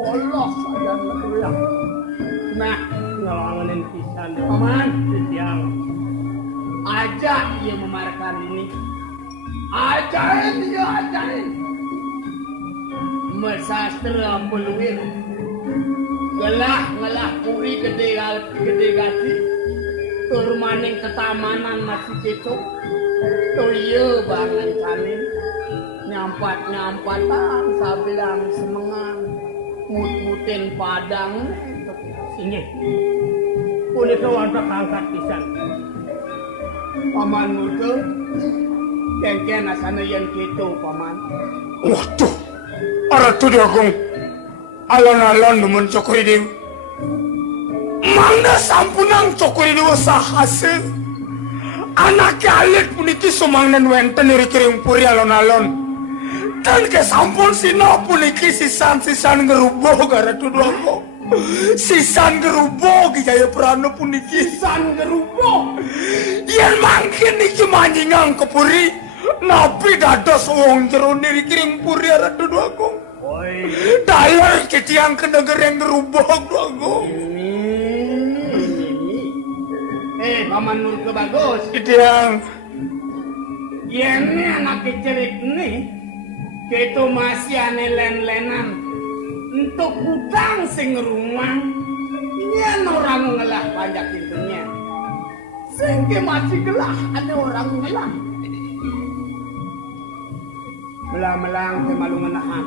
polos saja ya. Nah, ngelangenin pisan paman yang aja ia memarkan ini. Ajain dia ajain. Mesastra peluir. Gelah puri gede gati. Tur maning ketamanan masih cecok. Tur iya banget kanin. Nyampat-nyampatan sabilang semengan. Mut-mutin padang. Singgih. Punika wonten angkat pisan. Paman mutu. Kengken asana yen kitu paman. Waduh. Aratu diagung. Alon-alon nemen cokri dewi. Mangda sampunang cokri dewi sahase. Anak alit puniki sumangnen wenten iri-kiring puri alon-alon. Dan kesampun sino puniki sisan-sisan ngerubuh garatu diagung. Sisan gerubo Jaya Prana puniki Sisan gerubo yen mangkin iki manjingang kepuri napi dados wong jero niri-kiring puri aratu diagung. Oi Dalar ketiang keneger yang gerubo diagung. Paman Nur ke bagus Ketiang yen anak kecerik nih ketu masih ane len-lenan untuk hutang sing rumah nyen orang ngelah pajak itunya sing masih gelah ada orang ngelah melang-melang ke malu menahan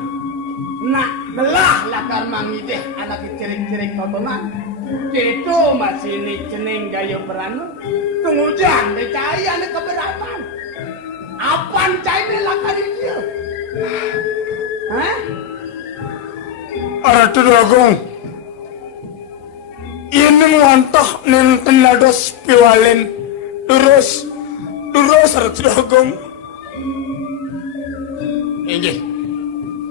nak gelah lakar mangideh anak cerik-cerik totonan itu masih ini ceneng gaya beranu kemudian dicaya ane keberatan apaan cai lakar itu hah? aratu diagung. Ini wantah nenten lados piwalen durus aratu diagung. Inggih.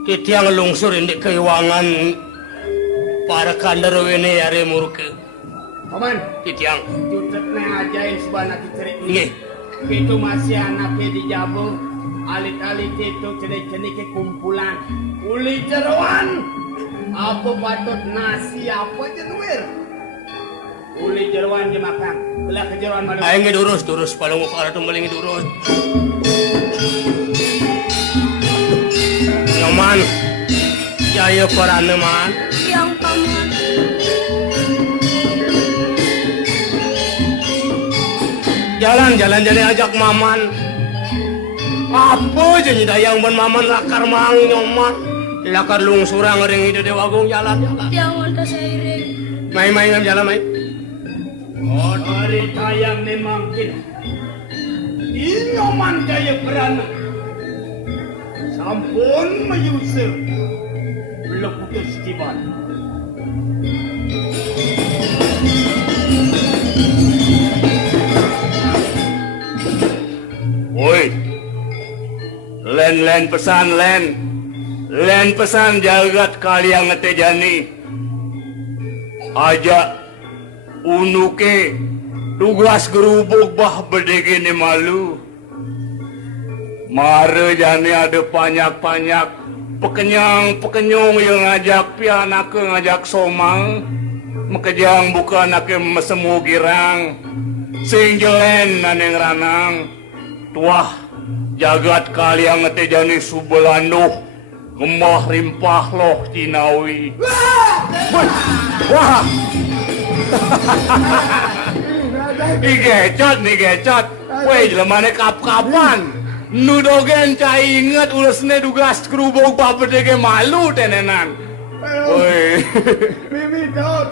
Ketiang lungsur indik keuangan para kandar wene yare muruke. Paman, Ketiang. jututnya ajain sebanyak cerik ini. Nggih. Itu masih anaknya dijabu. Alit-alit itu cenik-cenik kumpulan. Uli jeroan. Apa patut nasi apa jenuir? Uli jeroan dimakan. Belah ke jeroan malu. Ayo durus palung ukara tumbeling durus. Nyaman. Jaya Prana man. Yang paman. Jalan jadi ajak maman. Apa jadi dayang ban maman lakar mang nyoman. Lakar lungsurang ngering ide dewagung jalan. Yang wanita seiring. Mai jalan mai. Oh, dari tayang ni mungkin. Inyoman Jaya Prana. Sampun mayusir. Belum putus tiban. Woi. Len pesan Len pesan jagat kalian ngetejani. Aja unuke tugas gerubuk bah bedege ni malu. Mare jani ada panyak-panyak pekenyong yang ngajak pianak ngajak somang. Mekejang bukan nak mesemu girang. Sing jelen naneng ranang. Tuah jagat kalian ngetejani subelanduh. Gemah rimpah loh Cinawi. Wah. Nih gecot. Weh jelemane kap-kapan. Nudogen cai inget ulesne dugas kerubuk babedege malu tenenan. Woi. Mimi Dot.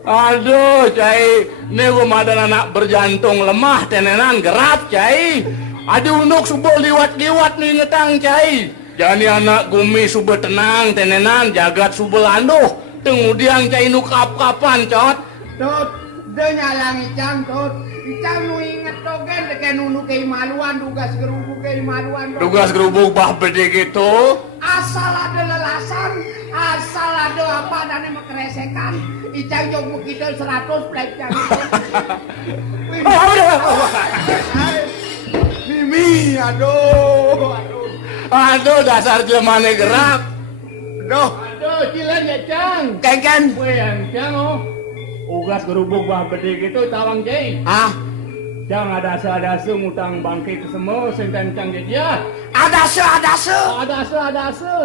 Aduh cai, nego madan anak berjantung lemah tenenan gerap cai. Aduh unuk subuh liwat-liwat nih ngetang cai. Jani anak gumi subuh tenang tenenan jagat subuh landuh. Kemudian cai nu kap-kapan cot. Dot, dia nyalangi Icang Dot. Icang nu inget togen deken nunu ke Imaluan dugas gerubuk ke Imaluan. Tugas gerubuk bah bede gitu. Asal ada lelasan, asal ada apa dan yang keresekan. Icang jog kita 100 plek Icang. Mimi, aduh. Aduh dasar jelemane gerak. Duh, Aduh, cilan ya, Cang. Ken. Yang Cang, oh. Ugas gerubuk bah bede gitu, tawang, Cai. Ah, Cang ada ngutang bangkit semua, senten Cang dia. ada se. Ada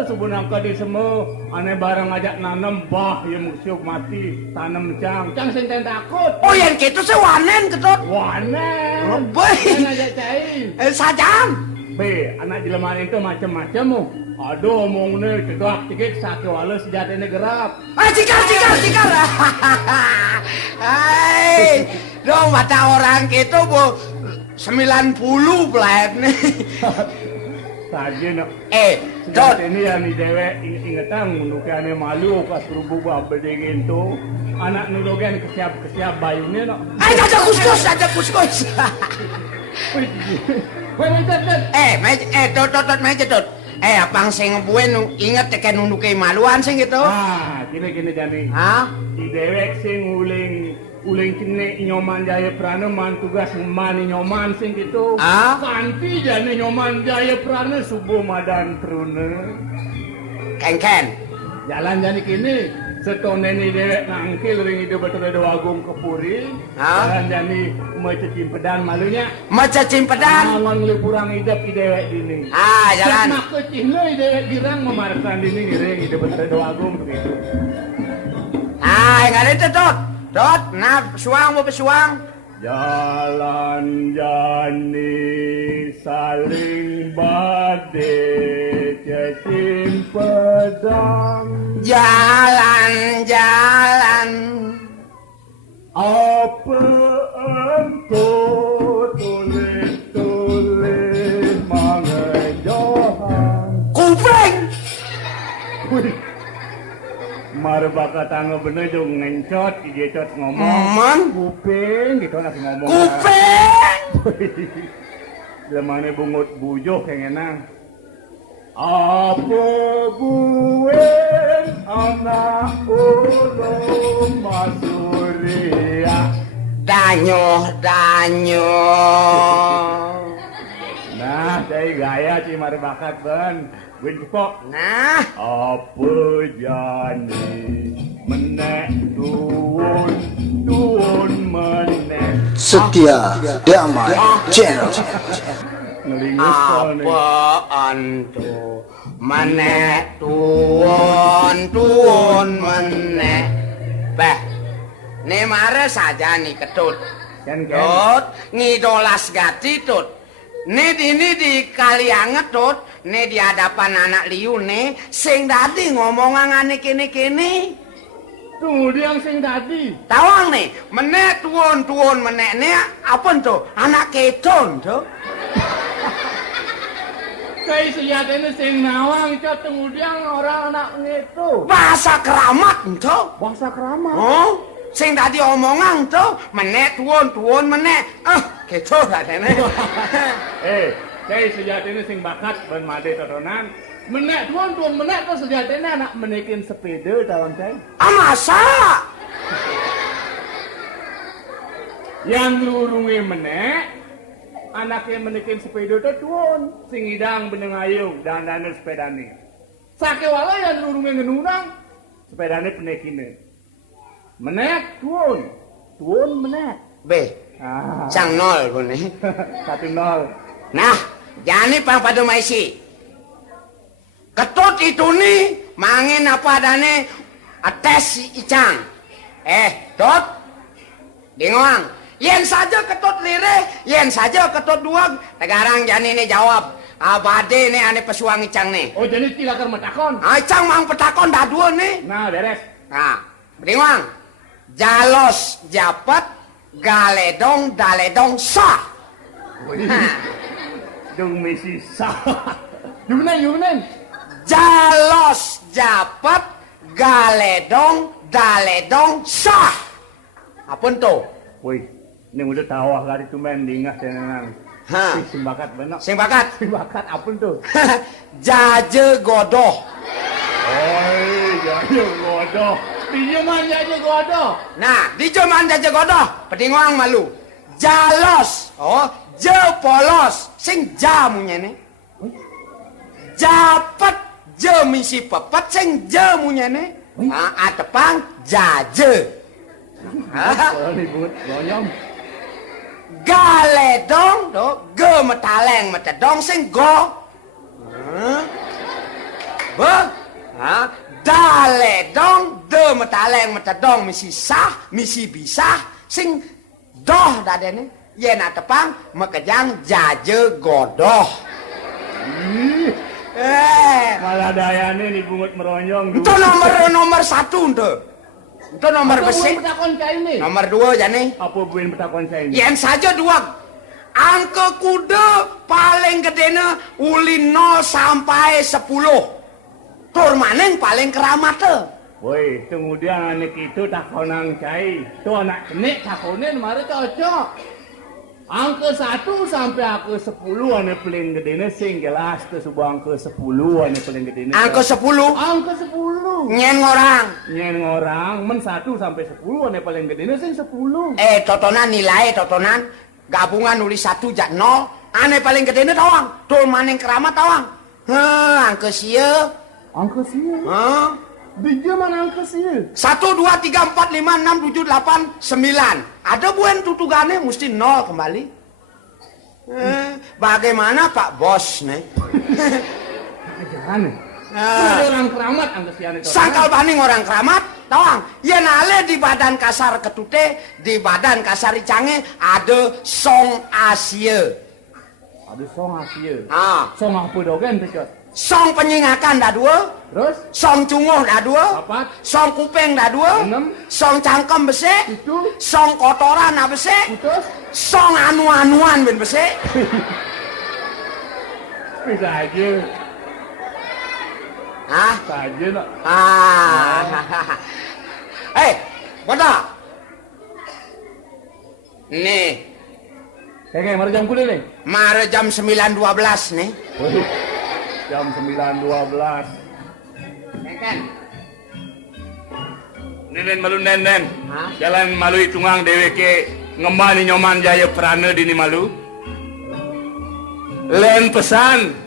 sebunang ke di semua. Aneh barang ajak nanem bah, yang musyuk mati. Tanam Cang senten takut. Oh yang gitu se wanen ketut. Wanen. Boy. Kan aja Cai. Sajam. Be, anak jelmaan itu macam-macam mu. Aduh, omong nih, cedak dikit sakit walau sejatanya gerap. Ah, cikal. Hai, dong mata orang gitu bu 90 pelat nih. Tadi nak. Dot. Ini yang di dewek ingetang menukane malu pas kerubuk babede gitu. Anak nudogen kesiap bayunya nak. Aja kuskus. Dot, Dot. Apang sing ngebuin inget teken nunuke maluan sing gitu. Gini jani. Hah? Di dewek sing uling kene nyoman jaya prana man tugas man nyoman sing gitu. Kanti jane nyoman jaya prana subuh madan trune. Ken. Jalan jani kini setone ni dewek nangkil ring hidup betul agung kepuri. Jalan jani macet cimpedan malunya. Macet cimpedan. Alang liburan hidup di dewek dini. Jalan. Nak kecil di dewek girang memarkan dini ring hidup betul agung begitu. Enggak ada itu Dot, nah suang mau pesuang. Jalan jani saling bade cacing pedang. Jalan. Apa engkau tulis mangejohan. Kuping. Marbaka tangga bener jong ngencot, igecot ngomong. Man. Kuping gitu nasi ngomong. Kuping. Lemane bungut bujuk yang enak. Apa buen anak ulung masuria. Danyo. Nah, dari gaya cimar bakat ben. Win kok. Nah, Apa jani menek tuun menek. Setia Damai Channel. Ngelingus kau nih. apaan tuh menek tuon menek. Bah, nih mare saja nih ketut. Ken. Tut, ngidolas gati tut. Nih di kali anget tut. Nih di hadapan anak liu nih, sing dadi ngomongane kene. Tuh dia yang sing tadi. Tawang nih, menek tuon menek nih apa tuh? Anak keton tuh. Kayak sejatanya sing nawang cot kemudian orang anak itu. Bahasa keramat tuh. Bahasa keramat. Oh, sing tadi omongan tuh, menek tuon menek. Keton katanya. Kayak sejatanya sing bakat ben made todonan. Menek tuan menek tuh sejatanya anak menekin sepeda dalam cai. Masa? Yang lurungi menek, anaknya menekin sepeda tuh tuan. Sing hidang benengayung dan sepeda nih. Sake wala yang lurungi ngenunang, sepeda nih penekinnya. Menek tuan menek. B, cang nol pun nih. 1-0. Nah, jani pang pada maisi. Ketut itu nih, mangin apa adane ates si Icang. Tut, dingoang. Yen saja ketut lire, yen saja ketut duag. Tegarang jani nih jawab. Abade nih ane pesuang Icang nih. Oh jadi tilakar metakon. Icang mang petakon dah dua nih. Nah beres. Nah, dingoang. Jalos japat, daledong sah. Dung misi sah. Yunen. Jalos japat daledong sah. Apa tuh? Woi, ini udah tawa kali itu main dingah senang. Sing bakat benar. Sing bakat. Sing bakat apa tuh? Jaje godoh. Jaje godoh. Pinjaman jaje godoh. Nah, di zaman jaje godoh, pedingoang malu. Jalos. Je polos. Sing jamunya nih. Japat je misi pepet sing je munyene. Atepang jaje. Ribut, bonyong. Galedong do ge metaleng metedong sing go. Be. Daledong de metaleng metedong misi sah misi bisa sing doh dadene yen atepang mekejang jaje godoh. Malah dayane dibungut meronyong. Itu nomor 1 ente. Itu nomor besi. Nomor 2 jane. Apa buin petakon saya ini? Yen saja 2. Angka kuda paling gedene uli 0 sampai 10. Tur maning paling keramat. Woi, kemudian anak itu takonang cai. Tuh anak kenik takonin mari cocok. Angka 1 sampai angka 10 ane paling gedene sing jelas tuh sebuah angka 10 ane paling gedene. Angka 10. Angka 10. Nyen orang men 1 sampai 10 ane paling gedene sing 10. Totonan nilai totonan gabungan nulis 1 jak 0 ane paling gedene tawang. Tul maning keramat tawang. Angka sieu. Angka sieu. Bija mana angka sieu? 1 2 3 4 5 6 7 8 9. Ada buen tutugane mesti 0 kembali. Bagaimana Pak Bos nih? Jangan. Ada orang keramat angka sieu. Sangkal baning orang keramat tawang. Yen ale di badan kasar ketute, di badan kasar icange ada song Asia. Ada song Asia. Song apa dogen tuh, Cot? Song penyingakan dah 2. Terus? Song cunguh dah 2. 4. Song kuping dah 2. 6. Song cangkem besek. 7. Song kotoran dah besek. Terus? Song anu-anuan ben besek. Bisa aja. Saja nak. Bodoh. Nih. Kayak mari jam kuliah nih. Mari jam 9.12 nih. Jam 9.12. Kan? Nenen malu nenen. Jalan malu itungang deweke ngembani nyoman jaya prana dini malu. Len pesan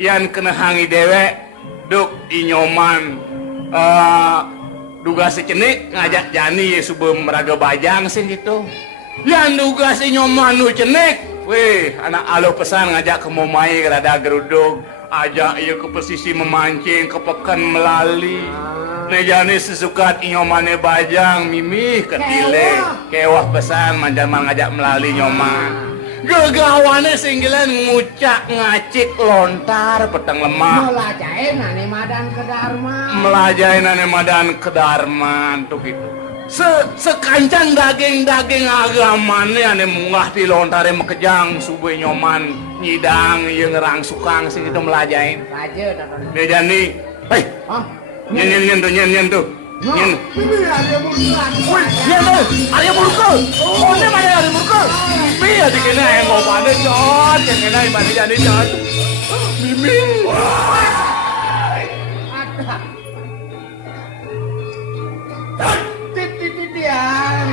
yang kena hangi dewek duk inyoman duga secenik ngajak jani sebelum meraga bajang sih gitu. Yang duga si nyoman nu cenik, weh anak alo pesan ngajak ke momai rada geruduk. Ajak ia ke posisi memancing ke pekan melali. Nejani sesukat inyomane bajang mimih ketile. Kewah pesan manjaman ngajak melali nyoman. Gegawane singgilan ngucak ngacik lontar petang lemah. Melajain ane madan ke Dharma. Melajain ane madan ke Dharma tuh gitu. Sekancan daging-daging agamane ane munggah di lontare mekejang subuh nyoman nyidang yang ngerang sukang sih itu melajain. Raja dah. Nejani, nyen tuh. Nyen tuh. Arya Murka. Oh, ini mana Arya Murka? Iya dikena yang mau pada Jod, yang kena ibadah jadi Jod. Mimin. Titian.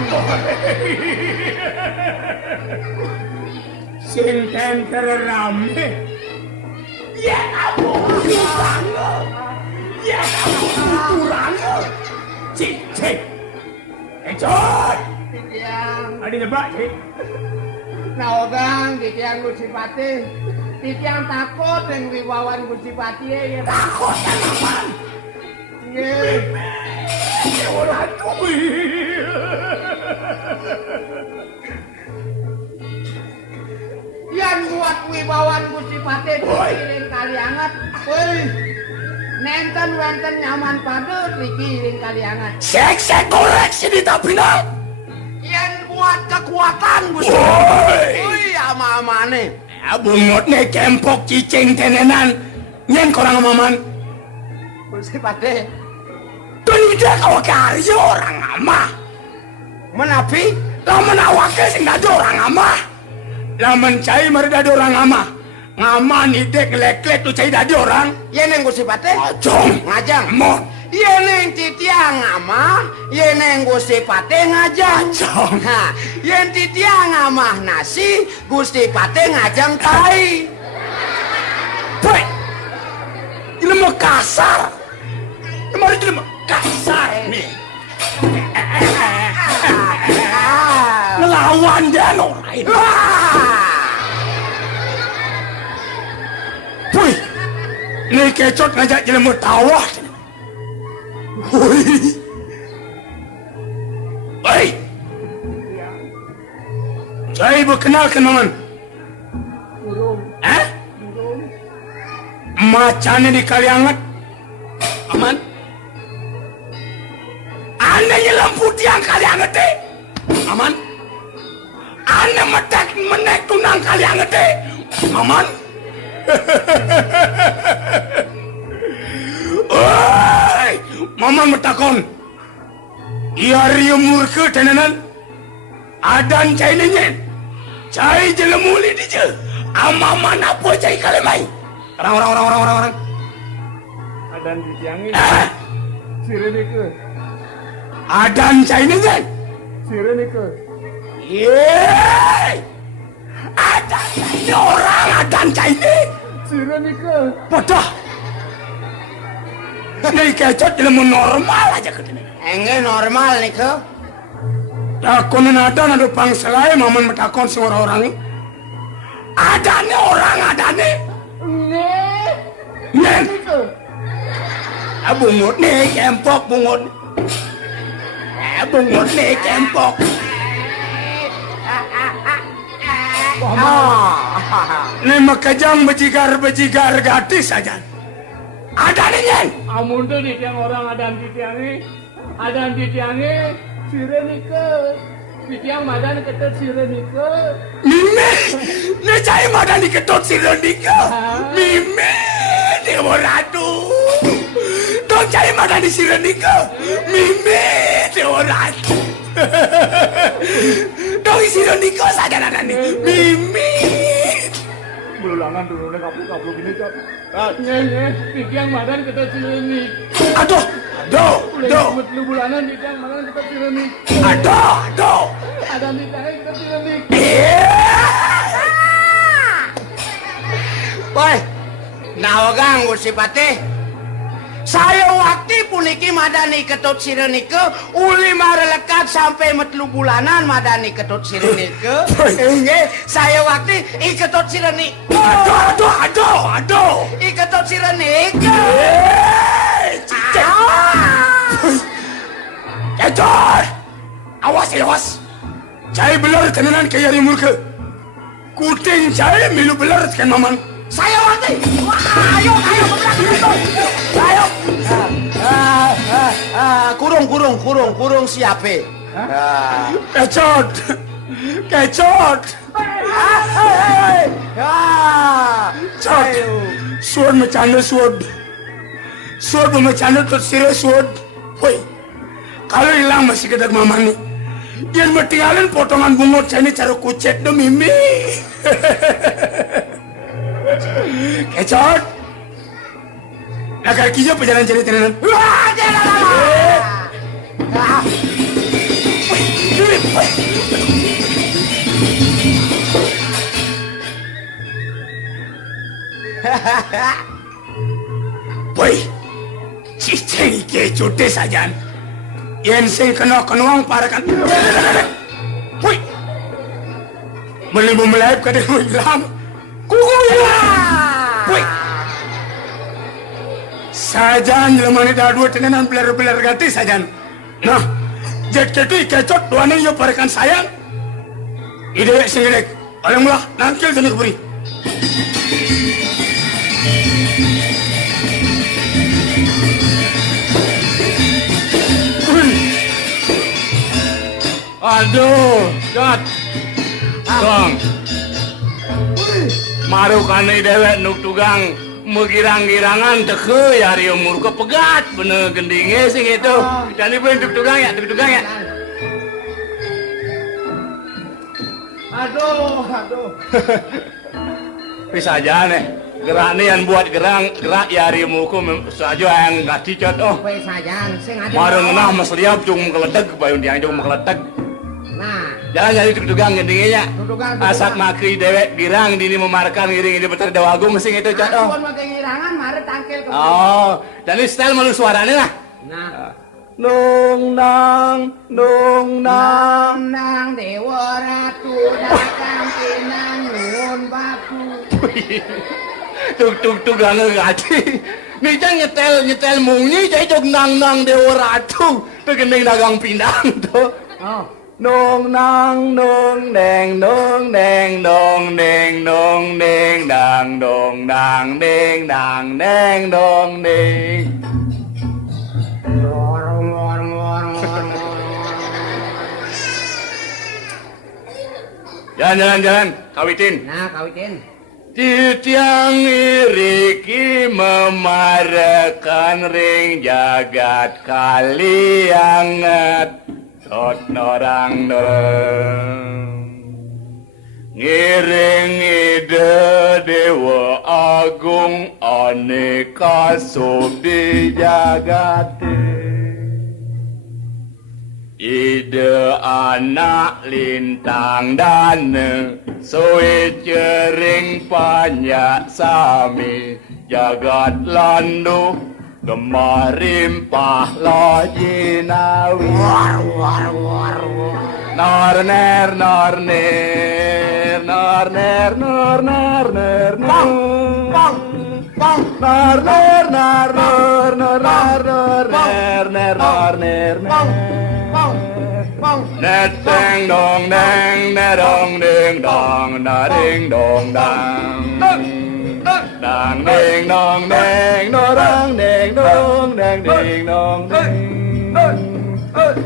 Sinten kerame. Ya ampun, ya ampun, cik. Jod. Titian. Ada nebak, cik. Naogang titian Gusipati. Titian takut dengan wibawan Gusipati ya. Takut kan aman. Nggih. Orang tuh. Yang buat wibawan Gusipati dikiring Kaliangat. Nenten wenten nyaman pada dikiring Kaliangat. Sek koreksi di tapina. Yang buat kekuatan Gusipati. Ama-amane. Bungut nih kempok cicing tenenan. Nyen korang amaman. Gusipati. Tujuh kau karya orang amah. Menapi? Laman awake sing dado orang amah. Laman cai mari dado orang amah. Ngaman idek lek-lek tu cai dado orang. Yeneng Gusipati? Ngajang. Mon. Yeneng titiang amah, yeneng Gusipati ngajang. Yen titiang amah nasi, Gusipati ngajang tai. Baik. Lemah kasar. Lemah itu lemah kasar nih. Ngelawan dia norai. Wih, ini kecot ngajak jelema tawah. Wih. Baik. Saya berkenalkan Maman. Macannya di Kaliangat. Aman. Anda nyelam putih yang Kaliangat deh. Aman. Anda menek tunang Kaliangat deh. Aman. Oi, Maman metakon. Ia ria murka tenanan. Adan cai nenyen. Cai jelemuli dia. Amaman apa cai kalemai. Orang. Adan di tiangin. Sirene ke. Adan cai nenyen. Sirene ke. Yeay. Adan cai orang adan cai ni. Sirene ke. Bodoh. Ini kecot jelemu normal aja ke sini. Enggak normal nih ke. Takonan ada pangselai Maman metakon si orang-orang. Adane orang adane. Nen. Bungut nih kempok bungut. Bungut nih kempok. Nih makajang bejigar gadis aja. Adane nyen. Amun tuh di tiang orang adan di tiangi, sirene ke. Di tiang madan ketet sirene ke. Mime, ne cai madan diketot sirendika. Mime, dewa ratu. Dong cai madan di sirendika. Mime, dewa ratu. Dong sirendika saja nanti. Mime. Belulangan dulu nih kaplu gini cap. Nye, di tiang madan ketet sirene. Aduh. Lu bulanan di tiang madan ketet sirene. Aduh. Adan di tiang ketet sirene. Woi, nawagang Gusti Patih. Saya waktu puniki madani ketut sirenike uli marelekat sampai metlu bulanan madani ketut sirenike. Nggih, saya waktu iketut sirenike. Aduh. Iketut sirenike. Kecor! Awas. Cai belar tenanan kaya murka. Kuting cai milu belar kan Maman. Saya waktu. Wah, ayo ayo. Kurung siapa? Kecot. Cot. Suod macam suod. Suod macam tersirah suod. Woi. Kalau hilang masih kedak Maman nih. Yang bertinggalan potongan bungut saya ini cara kucet demi mimi. Kecot. Nah kakinya perjalanan jadi tenanan. Wah, jalan. Boy, cicing kecot saja. Yang sing kenuang parakan. Boy, melibu melayap kadang hilang. Boy. Sajan lemani dah dua tenanan belar ganti sajan. Nah, jadi kecot dua ni yo parakan sayang. Ide singedek. Alang lah, nangkil jenis beri. Aduh, Jot. Dong. Maru kanai dewek nuk tugang megirang-girangan teke yari umur kepegat bener gendingnya sing itu. Jadi pun tugang ya. Aduh. Bisa aja nih. Gerak nih yang buat gerak yari muku saja yang gak dicot. Oh. Wes saja, sing ada. Maru ngenah mas liap cung keledeg bayun diang cung keledeg. Nah, Jangan jadi duduk-dugang gendingnya. Dudugang, Asak makri dewek girang dini memarkan ngiring ini betar dawagung sing itu cot. Oh. Ampun make ngirangan mare tangkel ke. Oh, jadi style malu suaranya lah. Nah, Nung nang nang dewa ratu datang pinang nun batu. tuk ngaji. Nih jangan nyetel munyi jadi tuk nang dewa ratu. Tuh gending dagang pindang tuh. Oh, Nung nang nung neng nung neng nung neng nung neng dang dong dang neng dang neng dong neng. Jalan kawitin. nah kawitin. Titiang iriki memarakan ring jagat kaliangat tot norang ngiring ide dewa agung aneka di jagate ide anak lintang dane soe cering panyak sami jagat landu gemarim pahla jinawi nor ner nor ner nor ner nor ner ner pong pong pong nor ner nor nor nor nor ner ner nor ner pong pong pong neteng dong deng nedong ding dong da ding dong dang dang ding dong ding no dang ding dong dang ding dong ding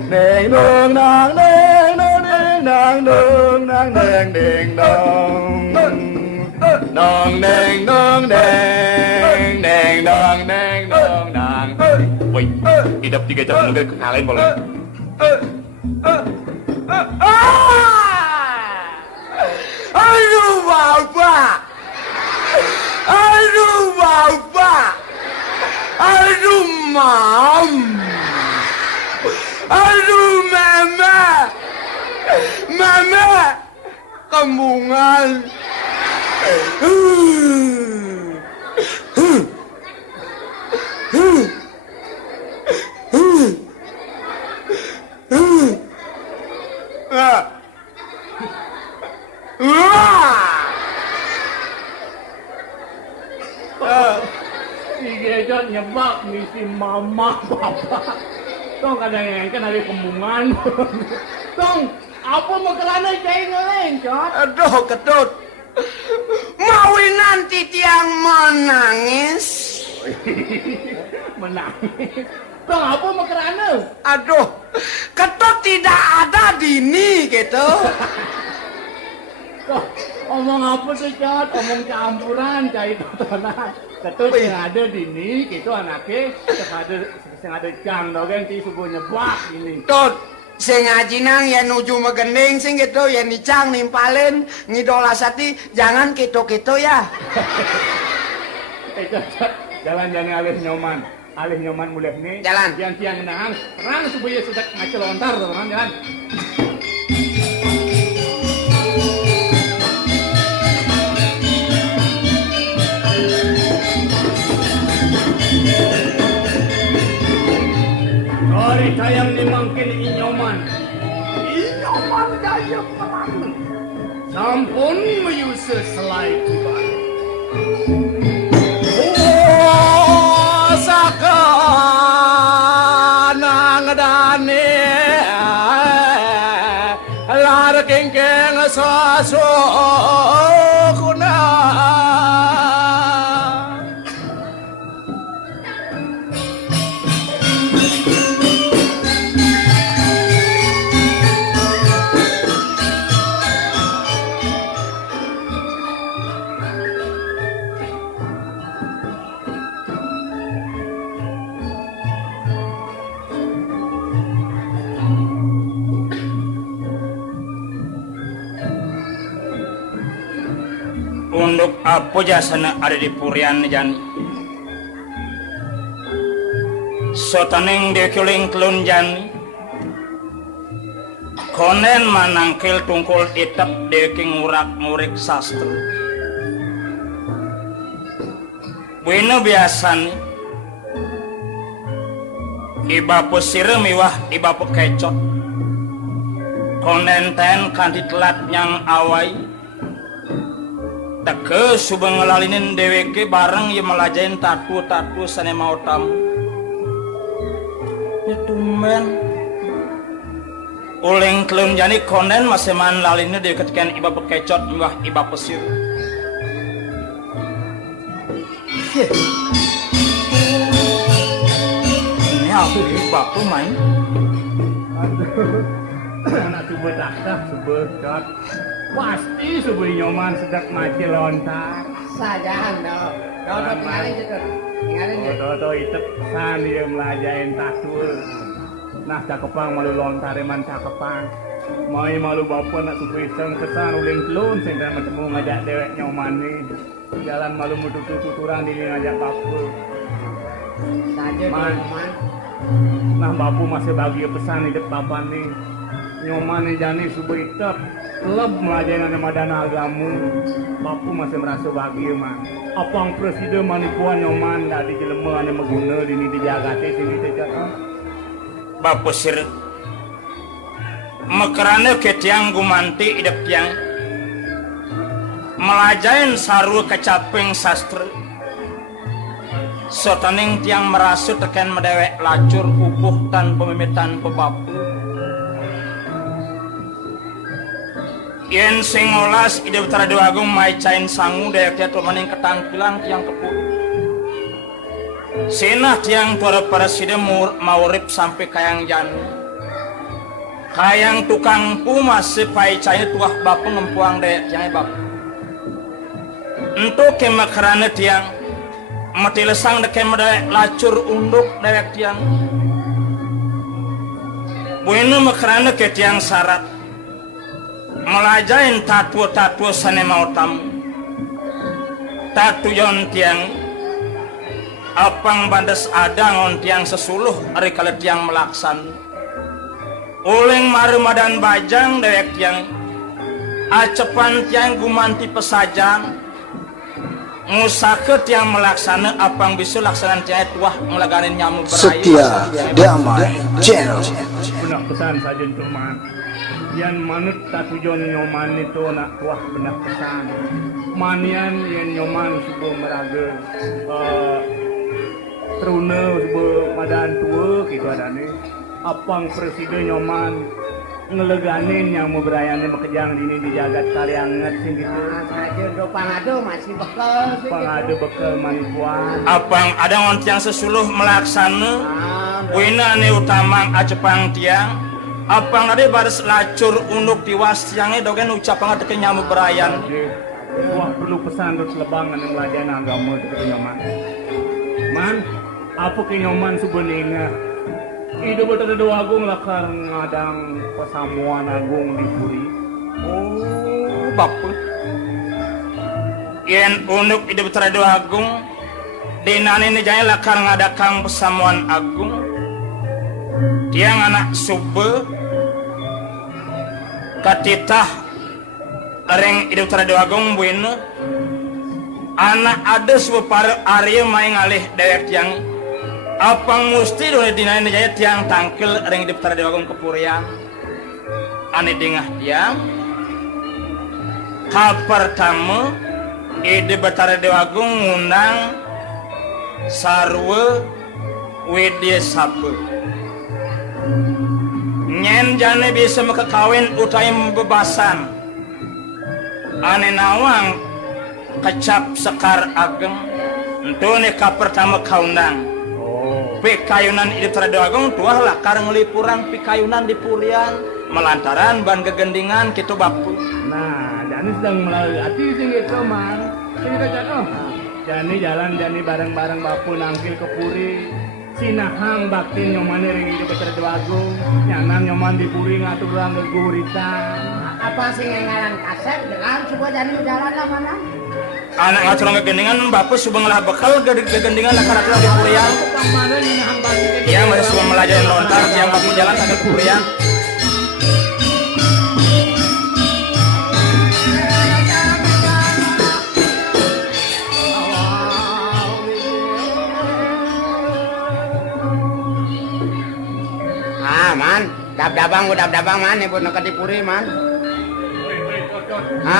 ding dong dang ding no ding dang dong dang ding ding dong dong ding dong ding ding dong ding dong dang. Woi, hidup 3 jam mungkin kekalahin boleh. Aduh bapak, aduh bapak, aduh mam, aduh mama, mama, kembungan. Ijot nyebak misi mama papa. Tong kadang yang kan ada kembungan. Tong apa makalana cai ngelencot? Aduh ketut, mawinan titiang menangis. Menangis. Tong apa makalana? Aduh, ketut tidak ada dini gitu. Kok omong apa tuh cot? Omong campuran cai tontonan. Ketut yang ada dini gitu anaknya yang ada jang dogen ti subuh nyebak ini. Tut, sing ngaji nang ya nuju megending sing gitu ya nicang nimpalin ngidola sati jangan gitu-gitu ya. Cot, jalan-jalan alih nyoman mulai nih. Jalan. Tiang nang, terang subuh ya sudah ngacil lontar teman jalan. Hari tayang ni mangkin inyoman daya perang sampun meyusa selai tuban. Oh sakanang dane lar kengkeng sasokuna. Untuk apa jasana ada di Purian jan sotaneng dia kuling kelun jan konen manangkil tungkul itep deki ngurak ngurik sastra bueno biasan iba pesir miwah iba pekecot konen ten kanti telat nyang awai teke subeng ngelalinin deweke bareng ye melajain tatu sane mau tamu itu men uling kelem jani konen maseman lalinnya dia ketika iba pekecot miwah iba pesir ini aku iba main anak coba tak sebut pasti sebut nyoman sedang mati lontar Sajahan dong. Kau tinggalin gitu. Tinggalin gitu. Toto itu pesan dia melajain tatu. Nah cakepang malu lontar eman cakepang. Mai malu bapa nak suku iseng kesan uling telun sehingga macam ngajak dewek nyoman ni. Jalan malu tuturan ini ngajak bapa. Saja Man. teman. Nah bapu masih bagi pesan hidup bapa ni. Nyoman ni jani subuh itap. Leb melajain madana agamu. Bapu masih merasa bahagia man. Apang presiden manipuan nyoman dari jelema yang mengguna dini dijagati sini tidak. Bapu sir mekerana ketiang gumanti idep tiang melajain saru kecaping sastra sotaning tiang merasu teken medewek lacur upuh tan pemimitan pebapu yen sing ngolas ide utara dua agung mai cain sangu dayak tiatu maning ketangkilan tiang kepu senah tiang para presiden maurip sampai kayang jani kayang tukang pumas sepai cain tuah bapu ngempuang dayak tiang bapu untuk kemakarana tiang mati lesang deke medewek lacur unduk dayak tiang bueno makarana ke tiang syarat melajain tatu sane mau tamu tatu yon tiang apang bandes adang on tiang sesuluh ari kala tiang melaksan uling marumadan bajang dewek tiang acepan tiang gumanti pesajang ngusake tiang melaksana apang bisu laksanan tiang tuah ngelaganin nyamu berayu Setia Damai Channel. Benak pesan saja teman. Yang manut tatu jon nyoman itu nak tuah benak pesan. Manian yang nyoman subuh meraga teruna subuh madan tua gitu ada nih. Apang presiden nyoman ngeleganin yang mau berayannya bekejang dini dijagat kalianget sih gitu. Saja do pangado masih bekal. Pangado bekal manipuan. apang ada on tiang sesuluh melaksana wina ne utamang acepang tiang apang ade baris lacur unduk tiwas tiangnya dogen ucapang ada kenyamu berayan Wah perlu pesan terus lebangan yang melajain agama itu kenyoman. Man, apa kenyoman sebenarnya? Hidup berdoa agung lakar ngadang pesamuan agung di Puri. oh bapu yen unduk hidup terdoa agung dinane ne jaya lakar ngadakang pesamuan agung tiang anak sube katitah areng hidup terdoa agung buena anak ada sube para Arya main ngalih dewek tiang apang musti dole dinane jaya tiang tangkil areng hidup terdoa agung kepurian ane dengah tiang hal pertama ide Betara Dewa Agung ngundang sarwa widya sabe nyen jane bisa makakawin utai bebasan ane nawang kecap sekar ageng entune ka pertama kaundang pikayunan ide Betara Dewa Agung tuah lakar ngelipuran pikayunan di Purian melantaran ban gegendingan kitu bapu Nah, Jani sedang melalui hati sih gitu man. Sini ke Jano. Jani jalan Jani bareng-bareng bapu nangkil ke Puri. Sinahang bakti nyoman ring hidup Betara Agung. Nyanan nyoman di Puri ngatur orang ke gurita. Apa sih ngaran kasep dengan coba jadi jalan lah mana? anak ngatur gegendingan bapu subeng lah bekal gegendingan lah karakter di Purian Tukang mana nyinahang bakti yang masih suka melajar lontar yang bapu jalan sampai ke Purian Dab-dabang mana buat nak dipuri man.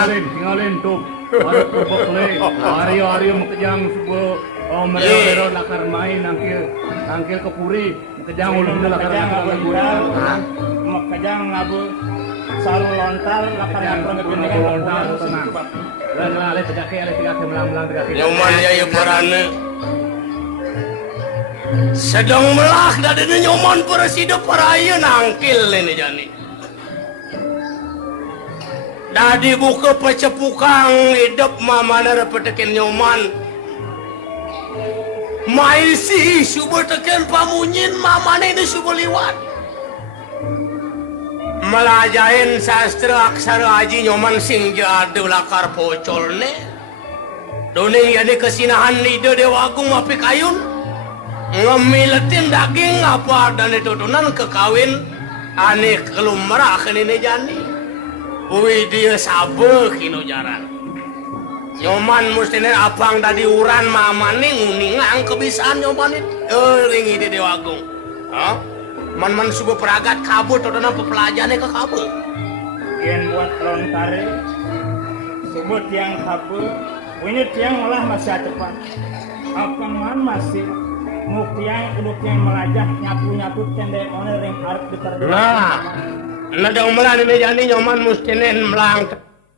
Tinggalin tuh. Harus berbekle. Hari-hari makejang sebuah mereka lakar main angkil kepuri. Makejang ulun lakar Makajang ngabu selalu lontar lakar nyaprang kebeningan lontar tenang. Lalu tegak melang-melang tegak. Nyoman ya parane. Sedang melah dari nyoman presiden paraya nangkil ini jani. Dadi buka pecepukang hidup mama nara petekin nyoman. Maisi subuh teken pamunyin mama ini subuh liwat. Melajain sastra aksara aji nyoman sing jadu lakar pocol ne. Doni yani kesinahan ide dewagung api kayun. Ngemiletin daging apa dan ditutunan kekawin ane kelumrah ini jani. Wih dia sabe kino jaran. Nyoman mestinya apang tadi uran mama nih nguningang kebisaan nyoman itu. Ringi di dewagung. Hah? Man subuh peragat kabut atau nama pelajarannya ke kabut. Yang buat lontare subuh tiang kabut. Ini tiang malah masih cepat. Apang man masih muktiang uduk yang melajah nyapu tendek owner yang harus diterima. Nah, nadang melan ini jadi nyoman mustinin melang